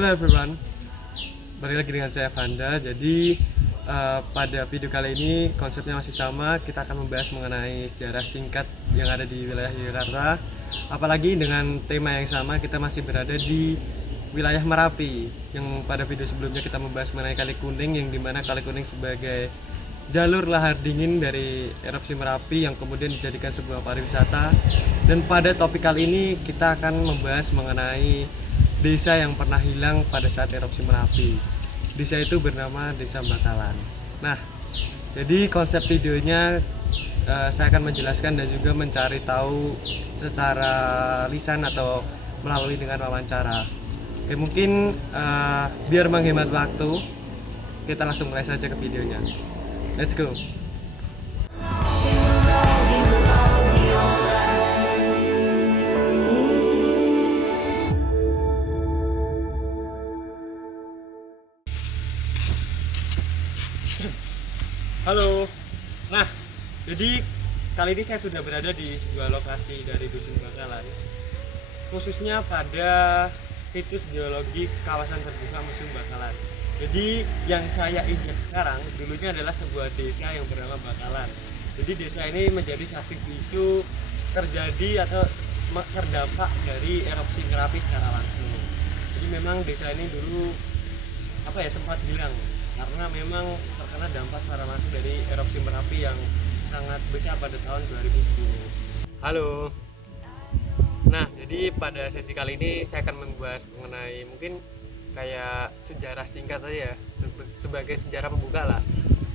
Hello everyone, balik lagi dengan saya Fanda. Jadi pada video kali ini konsepnya masih sama. Kita akan membahas mengenai sejarah singkat yang ada di wilayah Yogyakarta. Apalagi dengan tema yang sama, kita masih berada di wilayah Merapi. Yang pada video sebelumnya kita membahas mengenai Kali Kuning, yang dimana Kali Kuning sebagai jalur lahar dingin dari erupsi Merapi yang kemudian dijadikan sebuah pariwisata. Dan pada topik kali ini kita akan membahas mengenai desa yang pernah hilang pada saat erupsi Merapi. Desa itu bernama Desa Bakalan. Nah, jadi konsep videonya saya akan menjelaskan dan juga mencari tahu secara lisan atau melalui dengan wawancara. Oke, mungkin biar menghemat waktu, kita langsung mulai saja ke videonya. Let's go. Halo. Nah, jadi kali ini saya sudah berada di sebuah lokasi dari Dusun Bakalan, khususnya pada situs geologi kawasan terbuka Museum Bakalan. Jadi yang saya injak sekarang dulunya adalah sebuah desa yang bernama Bakalan. Jadi desa ini menjadi saksi bisu terjadi atau terdampak dari erupsi Merapi secara langsung. Jadi memang desa ini dulu sempat hilang karena memang terkena dampak secara langsung dari erupsi Merapi yang sangat besar pada tahun 2010. Halo. Nah, jadi pada sesi kali ini saya akan membahas mengenai mungkin kayak sejarah singkat aja ya, sebagai sejarah pembuka lah.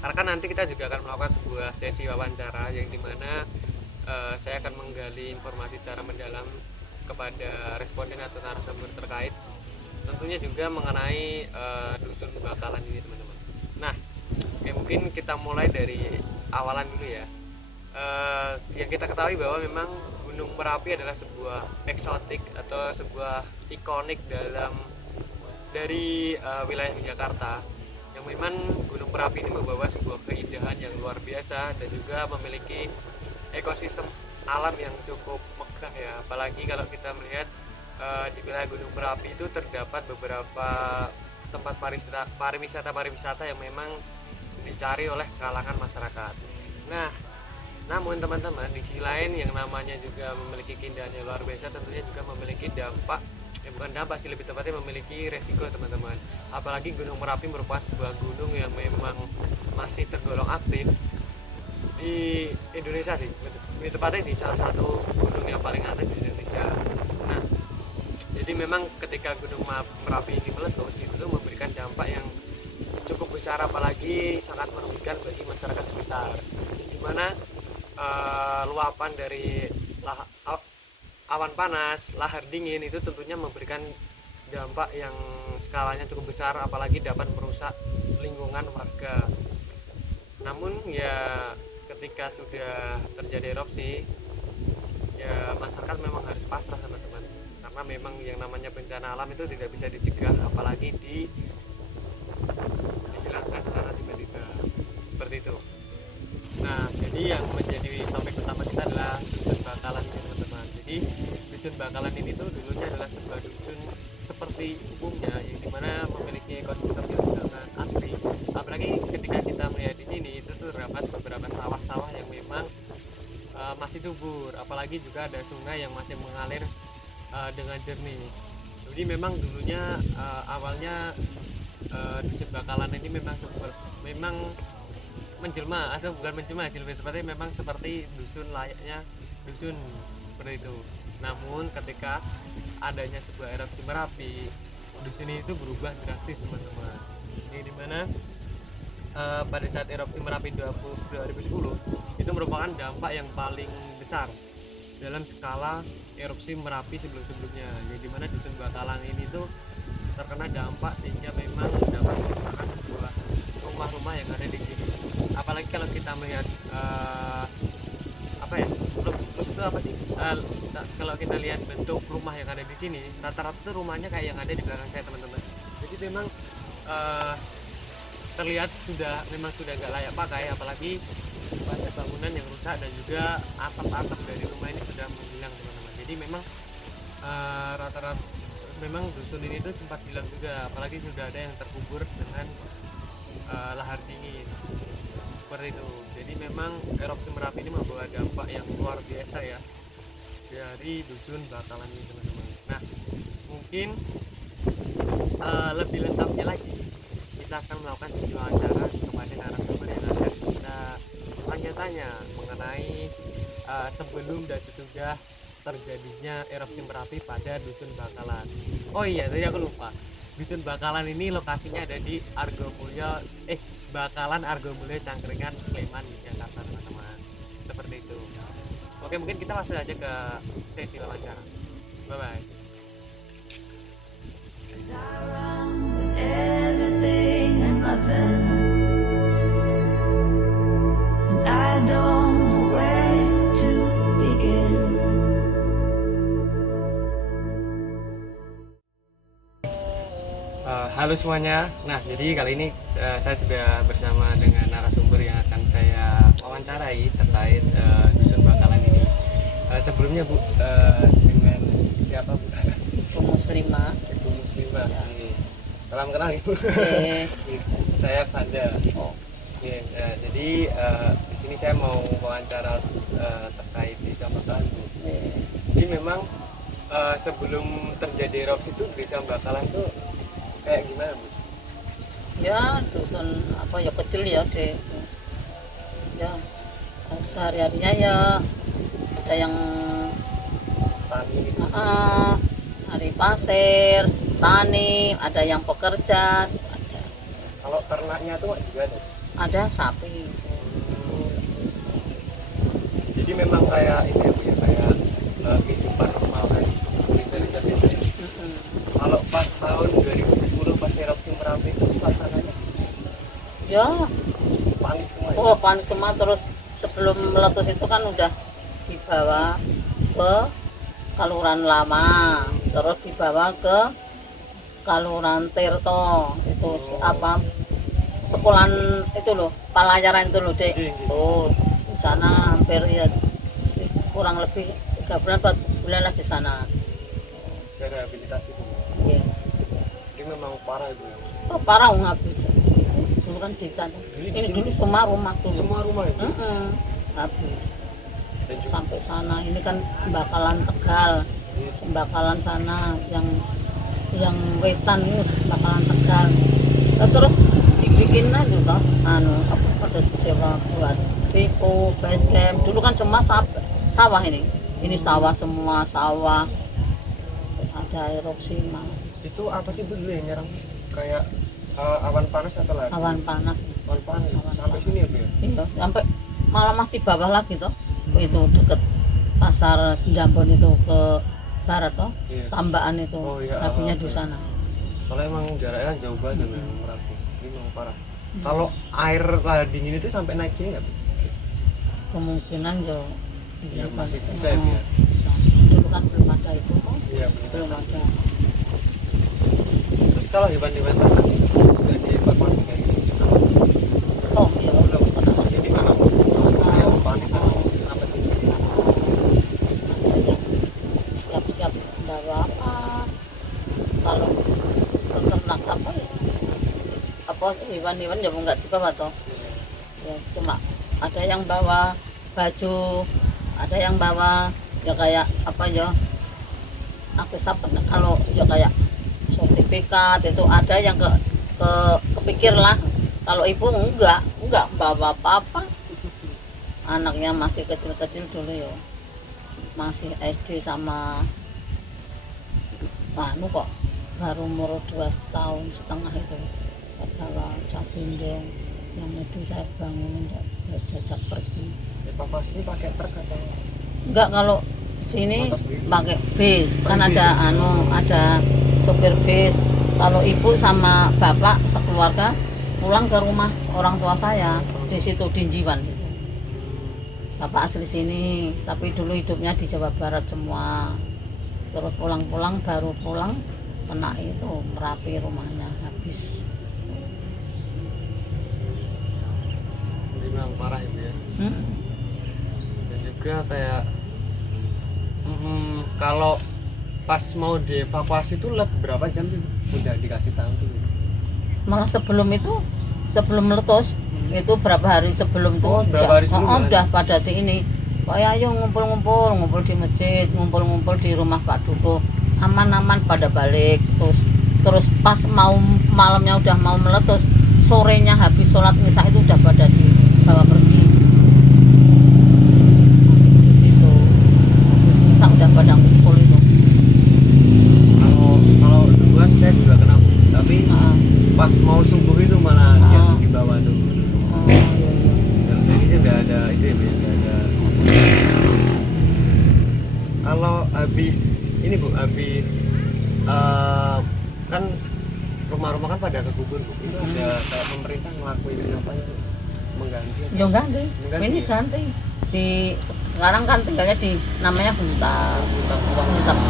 Karena kan nanti kita juga akan melakukan sebuah sesi wawancara yang dimana saya akan menggali informasi secara mendalam kepada responden atau narasumber terkait, tentunya juga mengenai Dusun Bakalan ini, teman-teman. Nah, mungkin kita mulai dari awalan dulu ya. Yang kita ketahui bahwa memang Gunung Merapi adalah sebuah eksotik atau sebuah ikonik dari wilayah Jakarta, yang memang Gunung Merapi ini membawa sebuah keindahan yang luar biasa dan juga memiliki ekosistem alam yang cukup megah ya. Apalagi kalau kita melihat di wilayah Gunung Merapi itu terdapat beberapa tempat pariwisata yang memang dicari oleh kalangan masyarakat. Nah, namun teman-teman, di sisi lain yang namanya juga memiliki keindahan yang luar biasa tentunya juga memiliki dampak, bukan dampak sih, lebih tepatnya memiliki resiko, teman-teman. Apalagi Gunung Merapi merupakan sebuah gunung yang memang masih tergolong aktif di Indonesia sih, lebih tepatnya di salah satu gunung yang paling aktif di Indonesia. Nah, jadi memang ketika Gunung Merapi ini meletus, itu memberikan dampak yang cukup besar, apalagi sangat merugikan bagi masyarakat sekitar, di mana luapan dari awan panas, lahar dingin itu tentunya memberikan dampak yang skalanya cukup besar, apalagi dapat merusak lingkungan warga. Namun ya ketika sudah terjadi erupsi, ya masyarakat memang harus pasrah, teman-teman, karena memang yang namanya bencana alam itu tidak bisa dicegah, apalagi dihilangkan secara tiba-tiba seperti itu. Nah, jadi yang menjadi topik utama kita adalah Dusun Bakalan ini, teman-teman. Jadi Dusun Bakalan ini tuh dulunya adalah sebuah dusun seperti umumnya, yang dimana memiliki ekosistem yang sangat aktif. Apalagi ketika kita melihat di sini itu tuh terdapat beberapa sawah-sawah yang memang masih subur, apalagi juga ada sungai yang masih mengalir dengan jernih. Jadi memang dulunya awalnya Dusun Bakalan ini memang menjelma, atau bukan menjelma sih, lebih tepatnya memang seperti dusun layaknya dusun seperti itu. Namun ketika adanya sebuah erupsi Merapi, dusun itu berubah drastis, teman-teman. Ini dimana pada saat erupsi Merapi 2010 itu merupakan dampak yang paling besar dalam skala erupsi Merapi sebelum-sebelumnya, yang dimana Dusun Bakalan ini tuh terkena dampak sehingga memang dapat merupakan sebuah rumah-rumah yang ada di sini. Apalagi kalau kita melihat looks itu apa sih? Kalau kita lihat bentuk rumah yang ada di sini, rata-rata tuh rumahnya kayak yang ada di belakang saya, teman-teman. Jadi memang terlihat memang sudah nggak layak pakai, apalagi banyak bangunan yang rusak dan juga atap-atap dari rumah ini sudah menghilang, teman-teman. Jadi memang rata-rata memang dusun ini tuh sempat bilang juga, apalagi sudah ada yang terkubur dengan lahar dingin seperti itu. Jadi memang erupsi Merapi ini membawa dampak yang luar biasa ya dari dusun Bakalan ini teman-teman. Nah mungkin lebih lengkapnya lagi kita akan melakukan sesi wawancara kepada narasumber yang akan kita tanya-tanya mengenai sebelum dan sesudah terjadinya erupsi Merapi pada dusun Bakalan. Oh iya, tadi aku lupa. Dusun Bakalan ini lokasinya ada di Argomulyo, Bakalan Argomulyo Cangkringan, Sleman, Jakarta teman-teman. Seperti itu. Oke, mungkin kita langsung aja ke sesi wawancara. Bye bye. Everything and nothing, and I don't know where to begin. Halo semuanya. Nah, jadi kali ini saya sudah bersama dengan narasumber yang akan saya wawancarai terkait dusun Bakalan ini. Sebelumnya Bu, dengan siapa Bu? Bu Muslimah. Bu Muslimah. Ya. Salam kenal Ibu. Saya Fanda. Oh. Jadi di sini saya mau wawancara terkait desa Bakalan Bu. Jadi memang sebelum terjadi erupsi itu desa Bakalan tuh kayak gimana Bu? Ya dusun apa ya kecil ya deh. Ya sehari-harinya ya ada yang Tani gitu. hari pasir, tani, ada yang pekerja, ada, Kalau ternaknya tuh juga ada. Sapi. Jadi memang kayak ini ya Bu ya, kayak kehidupan normal kan dari desa. Kalau pas tahun 2010 pas erupsi Merapi itu suasananya Ya, panik semua ya? oh panik semua. Terus sebelum meletus itu kan udah dibawa ke Kaluran Lama, terus dibawa ke Kaluran Tirto, itu apa sekolahan itu loh, Palayaran itu loh Dek. Tuh di sana hampir ya kurang lebih 3 bulan 4 bulan lah di sana. Rehabilitasi itu. Iya. Jadi memang parah itu ya. Oh, parah nggak bisa. Dulu kan di sana. Ini dulu semua rumah tuh. Semua rumah itu. Habis. Dan juga Sampai sana ini kan Bakalan Tegal, Bakalan sana yang wetan ini Bakalan Tegal. Nah, terus dibikin aja toh apa pada disewa buat depo, base camp. Dulu kan cuma sawah ini sawah, semua sawah. Ada erupsi mah. itu apa sih Bu dulu yang nyerang? Kayak awan panas atau lagi? Awan panas. Awan panas. Awan Sampai panas. sini ya Bu ya? Iya, sampai malah masih bawah lagi toh. Itu deket pasar Jambon itu ke barat toh. Iya. Tambahan itu Oh, iya. habisnya di sana. Soalnya emang jaraknya kan jauh banget memang Merapi. Ini memang parah. Kalau air lahar dingin itu sampai naik sini nggak Bu? Kemungkinan yo Iya, masih Pak. bisa ya, Bu, ya? Bisa. Dulu kan belum ada itu toh. Iya Belum ada. Terus kalau hewan-hewan ternak sudah dievakuasi kayak gini? Oh iya. Belum. Jadi memang yang panik kenapa sih? Siap-siap bawa apa? Kalau peternak apa ya? Apa hewan-hewan ya nggak dibawa toh. Ya cuma ada yang bawa baju, ada yang bawa ya kayak apa ya, akses apa kalau ya kayak sertifikat itu, ada yang kepikir lah. Kalau ibu enggak bawa apa-apa, anaknya masih kecil-kecil dulu ya, masih SD sama kok baru umur 2,5 tahun itu bawa cabindong yang itu saya bangunin jajak pergi. Evakuasinya pakai truk atau? Enggak, kalau sini Motor sendiri? pakai bis kan Pakai bis. ada sopir bis. Kalau ibu sama bapak sekeluarga pulang ke rumah orang tua saya di situ di Jiwan. Bapak asli sini tapi dulu hidupnya di Jawa Barat semua. Terus pulang-pulang baru pulang kena itu Merapi, rumahnya habis. Jadi memang parah itu ya. Dan juga kayak kalau pas mau dievakuasi tuh berapa jam sih udah dikasih tahu tuh? Malah sebelum meletus itu berapa hari sebelum tuh berapa hari sebelum udah pada di ini, kayak ayo ngumpul di masjid, ngumpul di rumah Pak Duko, aman-aman pada balik. Terus pas mau malamnya udah mau meletus, sorenya habis sholat isya itu udah pada dibawa pergi. Di situ habis isya udah pada ngumpul itu. Kalau duluan saya juga kena, tapi pas mau subuh itu malah yang dibawa tuh. Iya. Jadi sih udah ada itu ya, udah ada. Kalau habis ini Bu, kan rumah-rumah kan pada kekubur Bu. Itu ada kayak pemerintah ngelakuin apa itu? Mengganti. Yang ganti. Ini ya? ganti. Sekarang kan tinggalnya di namanya Huntap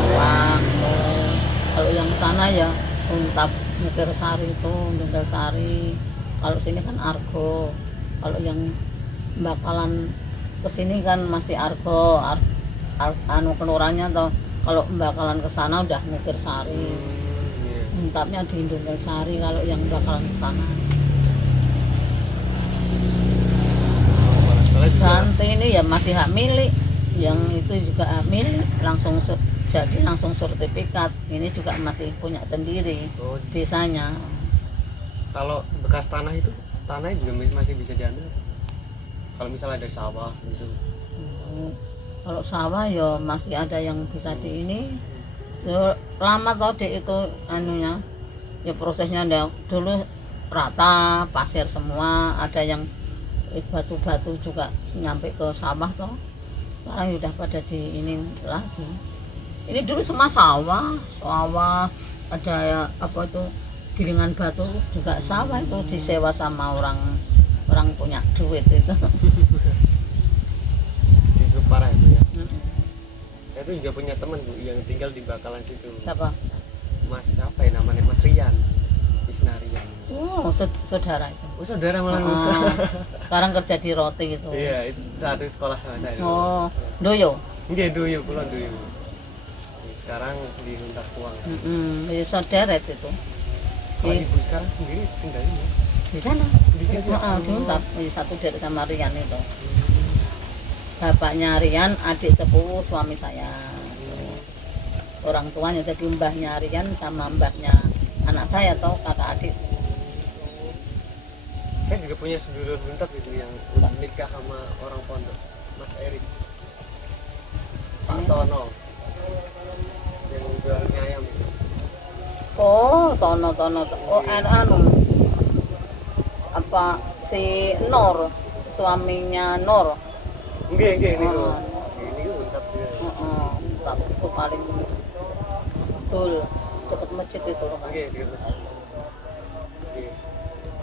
Puang. Kalau yang sana ya Huntap Mukirsari itu, Dunggal Sari. Kalau sini kan Argo. Kalau yang bakalan kesini kan masih Argo, kelurahannya atau kalau bakalan kesana udah Mukirsari. Huntapnya di Dunggal Sari kalau yang bakalan kesana. Ganti ini ya masih hak milik, yang itu juga hak milik, jadi langsung sertifikat. Ini juga masih punya sendiri desanya. Kalau bekas tanahnya juga masih bisa diambil. Kalau misalnya ada sawah gitu. Kalau sawah ya masih ada yang bisa di ini. Ya, lama tau deh itu anunya. Ya prosesnya dulu rata pasir semua, ada yang batu-batu juga nyampe ke sawah toh. Sekarang udah pada di ini lagi. Ini dulu semua sawah, ada ya, apa itu gilingan batu juga sawah itu disewa sama orang punya duit itu. Cukup parah itu ya. Saya itu juga punya teman Bu yang tinggal di Bakalan situ. Siapa? Mas apa ya namanya, Mas Rian Isnarian. Oh, saudara itu. Oh, saudara malah. Sekarang kerja di roti gitu. Iya, itu satu sekolah sama saya. Oh, Doyo. Iya, Doyo, pulang Doyo. Sekarang di Huntap Puang. Itu saudara itu. Kalau ibu sekarang sendiri tinggalnya Di sana. Di sini. Di Huntap. Satu dari sama Rian itu. Bapaknya Rian, adik sepupu suami saya. Orang tuanya jadi mbahnya Rian sama mbahnya anak saya atau kakak adik. Saya juga punya sedulur Huntap itu yang udah nikah sama orang pondok, Mas Erik, Pak Tono, yang jual mie ayam itu. Oh, Tono. Oh, anu. Apa si Nur, suaminya Nur. Enggak, ini Huntap dia. Huntap itu paling betul dekat masjid itu. Oke.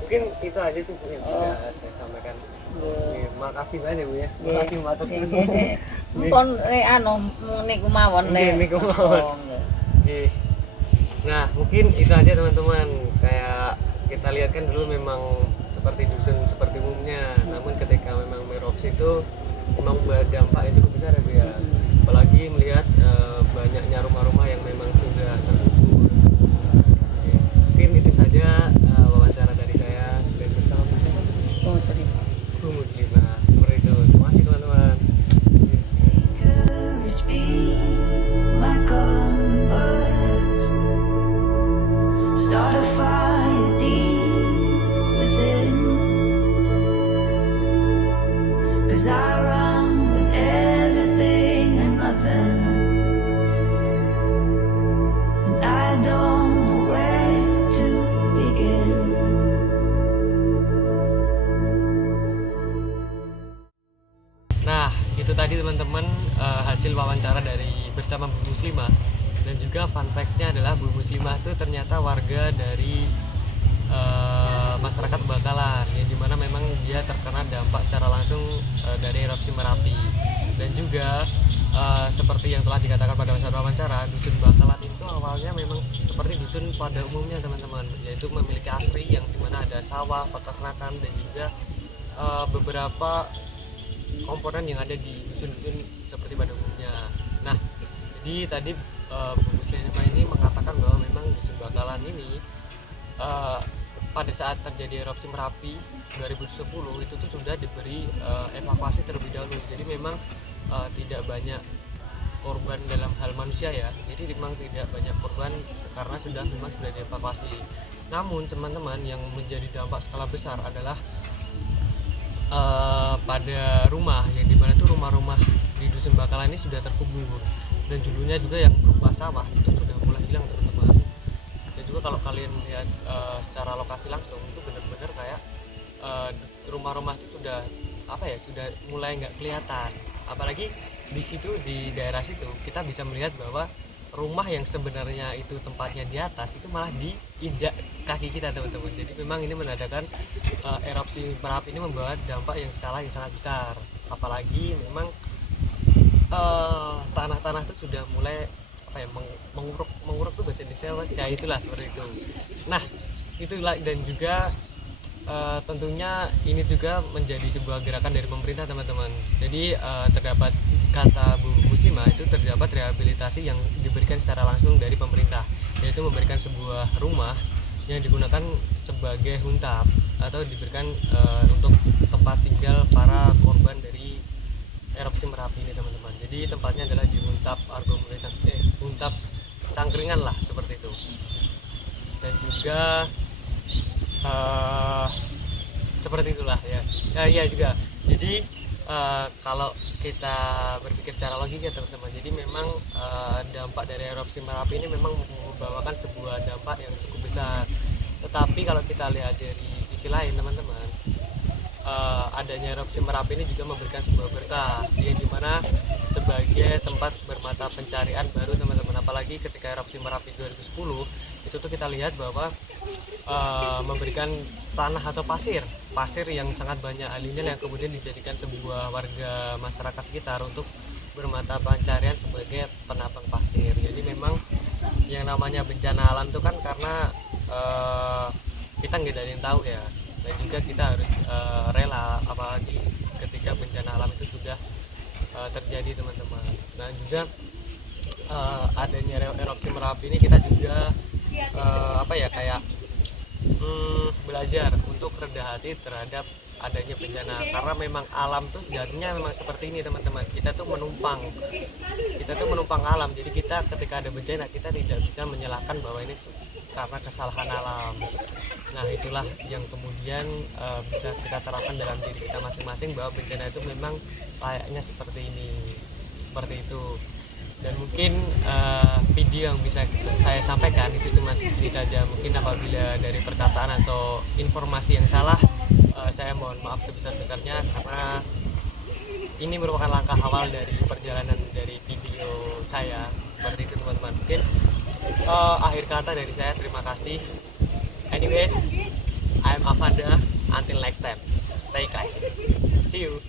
Mungkin itu aja tuh yang bisa saya sampaikan. Makasih banyak Bu ya. Makasih matur nuwun. Mumpun anu niku mawon Niku mawon. Nggih. Nah, mungkin itu aja teman-teman. Kayak kita lihat kan dulu memang seperti dusun seperti umumnya. Namun ketika memang erupsi itu memang berdampak yang cukup besar ya Bu ya. Apalagi melihat banyaknya rumah-rumah yang memang sudah terkubur. Mungkin itu saja wawancara dari saya. Dan bersama Bu Muslimah. Seperti itu. Terima kasih teman-teman. Courage be my compass. Start a fire deep within. 'Cause I run with everything and nothing. And I don't know where to begin. Nah, itu tadi teman-teman hasil wawancara dari bersama Bu Muslimah. Dan juga fun fact-nya adalah Bu Muslimah itu ternyata warga dari masyarakat Bakalan, ya, dimana memang dia terkena dampak secara langsung dari erupsi Merapi. Dan juga seperti yang telah dikatakan pada masa wawancara, dusun Bakalan itu awalnya memang seperti dusun pada umumnya teman-teman, yaitu memiliki asri yang dimana ada sawah, peternakan, dan juga beberapa komponen yang ada di dusun-dusun seperti pada umumnya. Nah, jadi tadi Bu Muslimah ini mengatakan bahwa memang di Sembakalan ini pada saat terjadi erupsi Merapi 2010 itu tuh sudah diberi evakuasi terlebih dahulu. Jadi memang tidak banyak korban dalam hal manusia ya. Jadi memang tidak banyak korban karena memang sudah dievakuasi. Namun teman-teman, yang menjadi dampak skala besar adalah pada rumah yang dimana tuh rumah-rumah di Dusun Bakalan ini sudah terkubur, dan dulunya juga yang berupa sawah itu sudah mulai hilang teman-teman. Dan juga kalau kalian lihat secara lokasi langsung itu benar-benar kayak rumah-rumah itu sudah sudah mulai nggak kelihatan. Apalagi di situ, di daerah situ kita bisa melihat bahwa rumah yang sebenarnya itu tempatnya di atas itu malah diinjak kaki kita teman-teman. Jadi memang ini menandakan erupsi Merapi ini membawa dampak yang skala yang sangat besar. Apalagi memang tanah-tanah itu sudah mulai menguruk tuh bahasa Indonesia ya, itulah seperti itu. Nah itulah, dan juga tentunya ini juga menjadi sebuah gerakan dari pemerintah teman-teman. Jadi terdapat, kata Bu Muslimah, itu terdapat rehabilitasi yang diberikan secara langsung dari pemerintah, yaitu memberikan sebuah rumah yang digunakan sebagai huntap atau diberikan untuk tempat tinggal para korban dari erupsi Merapi ini teman-teman. Jadi tempatnya adalah di Huntap Cangkringan lah, seperti itu. Dan juga seperti itulah ya. Iya juga. Jadi kalau kita berpikir secara logika teman-teman, jadi memang dampak dari erupsi Merapi ini memang membawakan sebuah dampak yang cukup besar. Tetapi kalau kita lihat dari sisi lain teman-teman, adanya erupsi Merapi ini juga memberikan sebuah berkah, yang dimana sebagai tempat bermata pencarian baru teman-teman. Apalagi ketika erupsi Merapi 2010 itu tuh kita lihat bahwa memberikan tanah atau pasir yang sangat banyak alinal, yang kemudian dijadikan sebuah warga masyarakat sekitar untuk bermata pencarian sebagai penambang pasir. Jadi memang yang namanya bencana alam itu kan karena kita nggak ada yang tahu ya, dan juga kita harus rela, apalagi ketika bencana alam itu sudah terjadi teman-teman. Nah juga adanya erupsi Merapi ini kita juga belajar untuk rendah hati terhadap adanya bencana, karena memang alam tuh sejatinya memang seperti ini teman-teman. Kita tuh menumpang alam. Jadi kita ketika ada bencana, kita tidak bisa menyalahkan bahwa ini karena kesalahan alam. Nah itulah yang kemudian bisa kita terapkan dalam diri kita masing-masing, bahwa bencana itu memang layaknya seperti ini, seperti itu. Dan mungkin video yang bisa saya sampaikan itu cuma segini saja. Mungkin apabila dari perkataan atau informasi yang salah, saya mohon maaf sebesar-besarnya, karena ini merupakan langkah awal dari perjalanan dari video saya. Seperti itu teman-teman. Mungkin akhir kata dari saya, terima kasih. Anyways, I'm Avanda. Until next time, stay classy. See you.